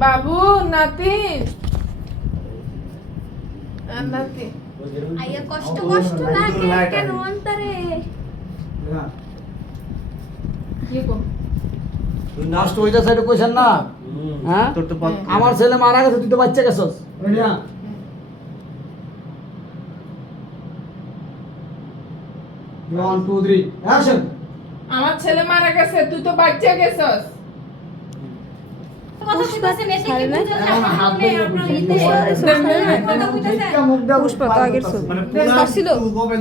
বাবু নাতি নাতি আইয়া কষ্ট কষ্ট লাগে কেন অন্তরে কি গো নষ্ট হইতা সাইড কইছেন না হ্যাঁ তোর তো আমার ছেলে মারা গেছে তুই তো বাচ্চা গেছস রেডিয়া 1 2 3 অ্যাকশন আমার ছেলে মারা গেছে তুই তো বাচ্চা গেছস কথা কইতাছেন এতে কি বুঝাতে আমার হাত ধরে আপনার বলছি। ইতে কথা কইতাছেন ভিক্ষা মুখ দাও পুষ্পা তো আগের ছবি মানে ছিল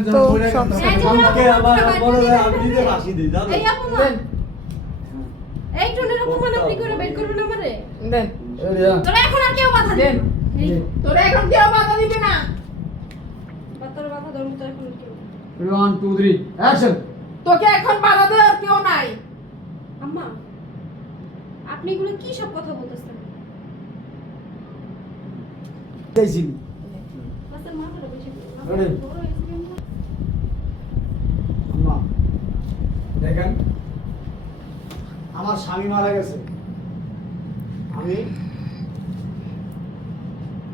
তো সব এই যে আমাকে আবার বড় আমি দিতে ফাঁসি দিই জানো এই আপু দেন এই টনের অপমান আপনি করে বের করবেন আমারে দেন রেডিয়া তোরা এখন আর কেউ কথা দেন দিন তোরা এখন কেউ বাধা দিবে না বাতর কথা ধর্ম তো এখন কেউ 1 2 3 অ্যাকশন তোকে এখন বাধা দেওয়ার কেউ নাই আম্মা আপনি এগুলো কি সব কথা বলতেছেন দেইছি বাতর মা করে বসে Ready? আম্মা দেখেন আমার স্বামী মারা গেছে আমি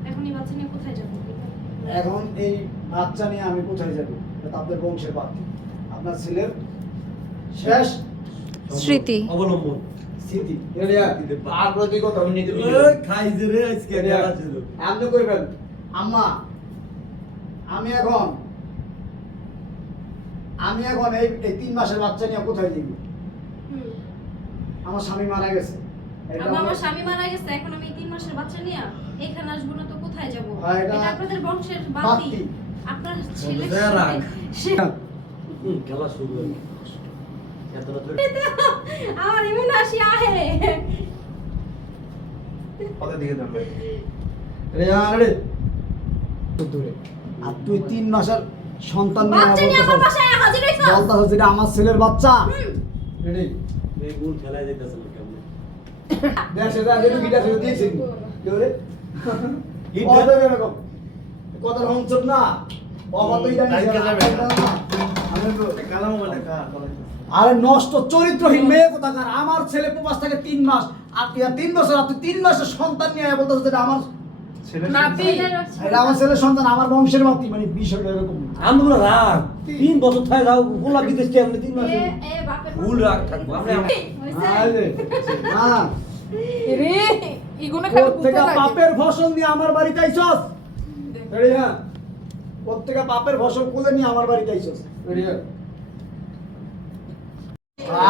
এখন এই বাচ্চা নিয়ে কোথায় যাব এখন এই বাচ্চা নিয়ে আমি কোথায় যাব এটা আপনাদের বংশের বাতি আপনার ছেলের শেষ স্মৃতি অবলম্বন স্মৃতি রেডিয়া আর প্রতি কথা আমি নিতে খাই যে রে আজকে খেলা ছিল আপনি কইবেন আম্মা আমি এখন এই 3 মাসের বাচ্চা নিয়ে কোথায় যাব আমার স্বামী মারা গেছে এটা আমার আমার- স্বামী মারা গেছে এখন আমি 3 মাসের বাচ্চা নিয়ে এখানে আসবো না তো কোথায় যাব হ্যাঁ, এটা এটা আপনাদের বংশের বাতি বাতি। আপনার ছেলে বলতে রাখ। সে- খেলা শুরু হয়ে গেল এত রাত আমার এমন হাসি আহে কথা দিকে দাও রেডিয়া রেডি দূরে আর তুই 3 মাসের সন্তান নিয়ে বাচ্চা নিয়ে আমার বলতেছিস বাসায় হাজির হইছো বলতেছিস এটা আমার ছেলের বাচ্চা রেডি এই গুণ খেলায় যাইতেছে না কেমন দেখ সেটা যেটা ভিডিও ছিল দিয়েছিস কি বলে হিট কথা এরকম কথা হংচট না বাবা তো এটা কালকে যাবে। আমি কালাম মানে কা আরে নষ্ট চরিত্রহীন মেয়ে কোথাকার আমার ছেলে প্রবাস থাকে 3 মাস আর ইয়া 3 বছর আর তুই 3 মাসের সন্তান নিয়ে বলতেছিস এটা আমার ছেলে নাতি এটা আমার ছেলের সন্তান আমার বংশের বাতি মানে বিষয়টা এরকম না। আমি বলে রাগ 3 বছর থাকে যাও গোলা বিদেশ কে আমরা 3 মাস এ এ বাপের ফুল রাগ থাকবো আমরা হইছে আরে হ্যাঁ রে ইগুনে খালি প্রত্যেকটা কুত্তা লাগে পাপের ফসল নিয়ে আমার বাড়িতে আইছস রেডি হ্যাঁ প্রত্যেকটা পাপের ফসল কোলে নিয়ে আমার বাড়িতে আইছস রেডি হ্যাঁ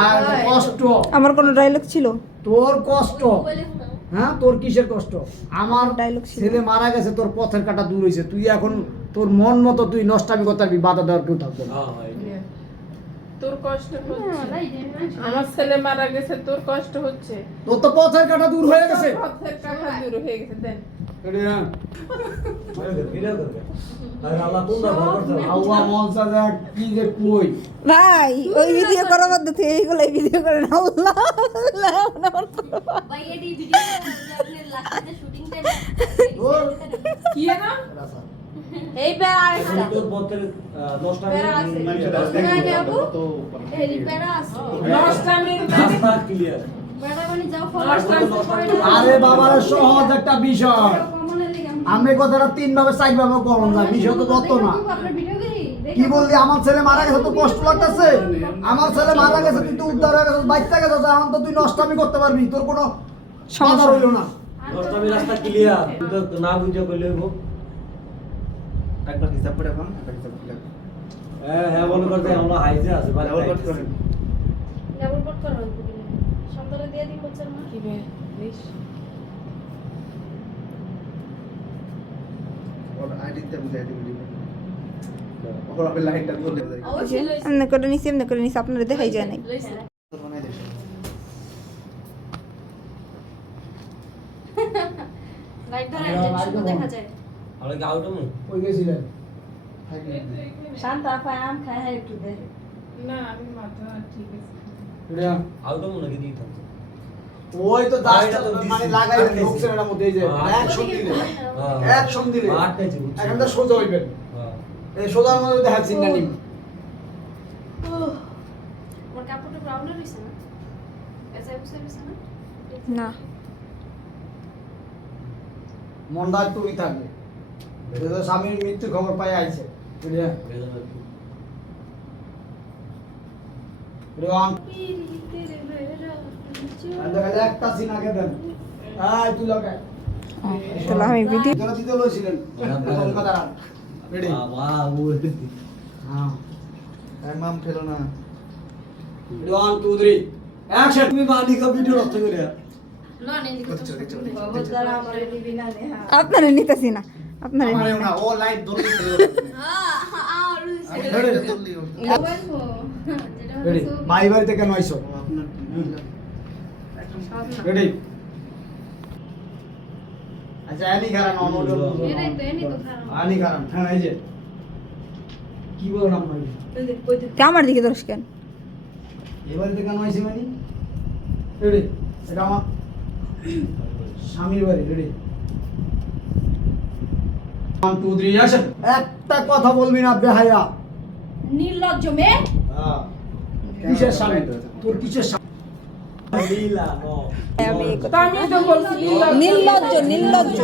আর কষ্ট আমার কোনো ডায়লগ ছিল তোর কষ্ট বলে শোনাও হ্যাঁ তোর কিসের কষ্ট আমার Dialogue ছিল। ছেলে মারা গেছে তোর পথের কাটা দূর হইছে তুই এখন তোর মন মতো তুই নষ্টামি করতে পারবি বাধা দেওয়ার কেউ থাকবে না হ্যাঁ হয় তোর কষ্ট হচ্ছে আমার ছেলে মারা গেছে তোর কষ্ট হচ্ছে তোর তো পথের কাটা দূর হয়ে গেছে পথের কাটা দূর হয়ে গেছে দেন রেডি হ্যাঁ ফিরে করবে আর আল্লাহ কোন দরকার করতে আল্লাহ মনসা দেখ কি যে কই ভাই ওই ভিডিও করার মধ্যে এইগুলো ভিডিও করে না আল্লাহ ভাই এডি ভিডিও আপনি লাস্টে শুটিং টাইম কি না এই প্যারা এখন তোর পথের 10টা প্যারা আছে এই প্যারা আছে নষ্টামির রাস্তা ক্লিয়ার প্যারা মানে যাও আরে বাবারে সহজ একটা বিষয় আমি কথাটা 3 ভাবে 4 ভাবে করুন না বিষয় তো তত না আপনার ভিডিও দেখি কি বললি আমার ছেলে মারা গেছে তো কষ্ট লাগতেছে আমার ছেলে মারা গেছে তুই তো উদ্ধার হয়ে গেছিস বাচ্চা গেছে এখন তো তুই নষ্টামি করতে পারবি তোর কোনো সমস্যা রইল না 10টা রাস্তা ক্লিয়ার তুই তো না বুঝে কইলে হইব একবার হিসাব করে এখন একটা হিসাব করে হ্যাঁ হ্যাঁ মনে করতে আমরা হাইজে আছে ভাই ডাবল করতে হবে ডাবল পট করো সন্তানে দিয়ে দিই বলছেন না কি বে বেশ ওর আইডিতে বুঝাই দিবি ওর আপনি লাইনটা বলে দেয় অবশ্যই লইছে এমনি করে নিছি আপনারা দেখাই যায় নাই লইছে তোর বানাই দেশ লাইট ধরে শুধু দেখা যায় আমরা কি আউট মু ওই গেছিলেন শান্ত আপা আম খায় হ্যাঁ একটু দে না আমি মাথা ঠিক আছে আউট মু নাকি দিই থাকছে ওই তো দাসটা তো মানে দিছি। লাগাই আটকাইছি। ঢুকছে এর মধ্যে এই যে হ্যাঁ, অ্যাকশন দিলে হ্যাঁ অ্যাকশন দিলে আটকাইছি বুঝছি। এখানটা সোজা হইবেন হ্যাঁ এই সোজার মধ্যে দেখাচ্ছেন না নিম আমার কাপড়টা ব্রাউন হইছে না এসে না মনটা একটুই থাকবে এটা তো স্বামীর মৃত্যু খবর পাই আইছে বুঝলে রেওয়ান আরে একটা সিন আগে দেন আয় তুই লগে তাহলে আমি ভিডিও যারা দিতে লইছিলেন কথা রেডি বাবা ওই হ্যাঁ মাম ফেলো না 1 2 3 অ্যাকশন তুমি বানি কা ভিডিও নষ্ট করে আপনারা নিতেছি না আপনারা আমারও না ও লাইট ধরে রেডি ভাই বাড়িতে কেন আইছো রেডি আচ্ছা আনি কারণ অনুরোধ আনি কারণ হ্যাঁ এই যে কি বলো নাম নাই আমার দিকে দোষ কেন এবারে থেকে কেন আইছি মানে রেডি এটা আমার স্বামীর বাড়ি রেডি 1 2 3 অ্যাকশন একটা কথা বলবি না বেহায়া নির্লজ্জ মেয়ে হ্যাঁ কিসের স্বামী তোর কিসের স্বামী লীলা নো আমি এই কথা- তা আমি তো বলছি নির্লজ্জ নির্লজ্জ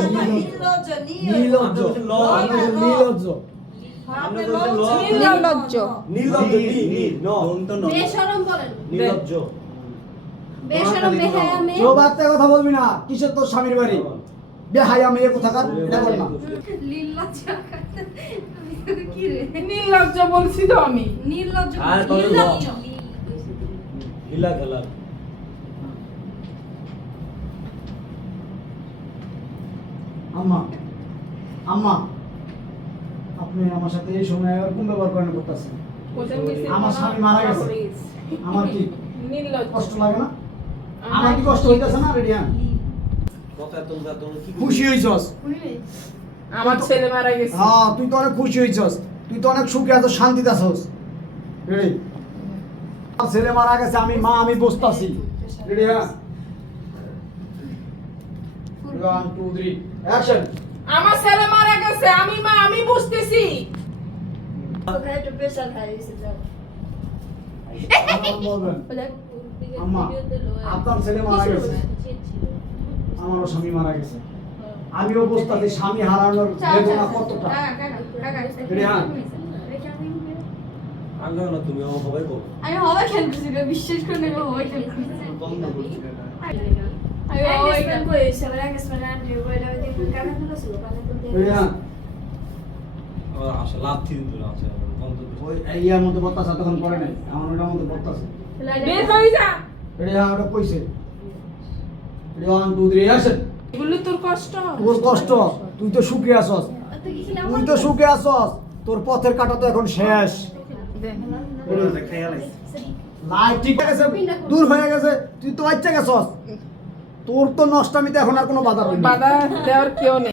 নীলজ্জ নীলজ্জ নির্লজ্জ নীলজ্জ নি নো বেশরম বলেন নীলজ্জ বেশরম বেহায়া মেয়ে কেউ বাচ্চা কথা বলবি না কিসের তোর স্বামীর বাড়ি বেহায়া মেয়ে কোথাকার এটা বল না নির্লজ্জ কি রে নির্লজ্জ বলছি তো আমি নির্লজ্জ হ্যাঁ, তবে নির্লজ্জ লীলা খেলা আম্মা আম্মা আপনি আমার সাথে এই সময় এরকম ব্যবহার করেন করতেছেন আমার স্বামী মারা গেছে আমার কি নির্লজ্জ কষ্ট লাগে না আমার কি কষ্ট হইতাছে না রেডিয়া কথা তোমরা কি খুশি হইছস আমার ছেলে মারা গেছে হ্যাঁ তুই তো অনেক খুশি হইছস তুই তো অনেক সুখে আছিস শান্তিতে আছিস রেডি ছেলে মারা গেছে আমি মা আমি বসতাছি রেডি হ্যাঁ 1 2 3 অ্যাকশন আমার ছেলে মারা গেছে আমি মা আমি বুঝতেছি ওখানে একটু প্রেসার হাই হয়েছে যাও বলবেন আম্মা আপনার ছেলে মারা গেছে আমারও স্বামী মারা গেছে আমিও বসতাছি স্বামী হারানোর বেদনা কতটা রেডি হ্যাঁ আঙ্গা না তুমি ও হবে কো আমি হবে খেলতেছি না বিশ্বাস করে নেব হবে খেলতেছি বন্ধ করছি এটা রেডি হ্যাঁ আসলে লাভ থিন তো আছে বন্ধ ওই ইয়ার মধ্যে বত্তাছে তখন করে নাই আমার ওটার মধ্যে বত্তাছে বের হয়ে যা রেডি হ্যাঁ ওটা কইছে রেডি 1 2 3 অ্যাকশন এগুলো তোর কষ্ট তোর কষ্ট তুই তো সুখে আছস তুই তো সুখে আছস তোর পথের কাটা তো এখন শেষ খেয়াল লাইফ ঠিক আছে দূর হয়ে গেছে তুই তো বাচ্চা গেছস তোর তো নষ্টামিতে এখন আর কোনো বাধা রইল না বাধা দেওয়ার কেউ নেই